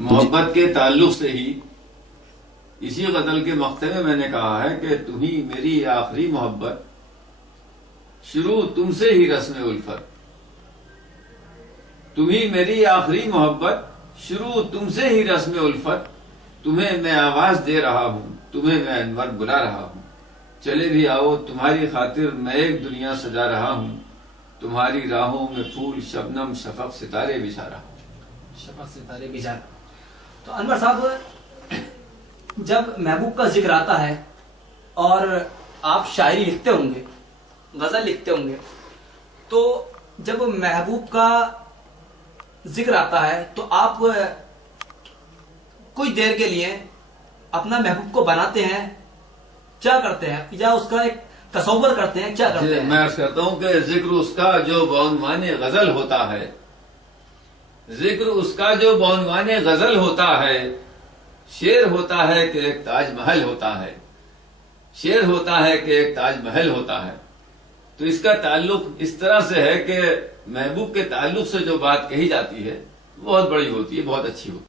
محبت کے تعلق سے ہی اسی غزل کے مقطع میں میں نے کہا ہے کہ تمہیں میری آخری محبت، شروع تم سے ہی رسم الفت، تمہیں میری آخری محبت، شروع تم سے ہی رسم الفت، تمہیں میں آواز دے رہا ہوں، تمہیں میں انور بلا رہا ہوں، چلے بھی آؤ تمہاری خاطر میں ایک دنیا سجا رہا ہوں، تمہاری راہوں میں پھول شبنم شفق ستارے بچھا رہا ہوں۔ شفق ستارے بچھا۔ تو انور صاحب، جب محبوب کا ذکر آتا ہے اور آپ شاعری لکھتے ہوں گے، غزل لکھتے ہوں گے، تو جب محبوب کا ذکر آتا ہے تو آپ کچھ دیر کے لیے اپنا محبوب کو بناتے ہیں، کیا کرتے ہیں، یا اس کا ایک تصور کرتے ہیں، کیا کرتے ہیں؟ میں عرض کرتا ہوں کہ ذکر اس کا جو بعنوان غزل ہوتا ہے، ذکر اس کا جو بعنوان غزل ہوتا ہے، شعر ہوتا ہے کہ ایک تاج محل ہوتا ہے، شعر ہوتا ہے کہ ایک تاج محل ہوتا ہے، تو اس کا تعلق اس طرح سے ہے کہ محبوب کے تعلق سے جو بات کہی جاتی ہے بہت بڑی ہوتی ہے، بہت اچھی ہوتی ہے۔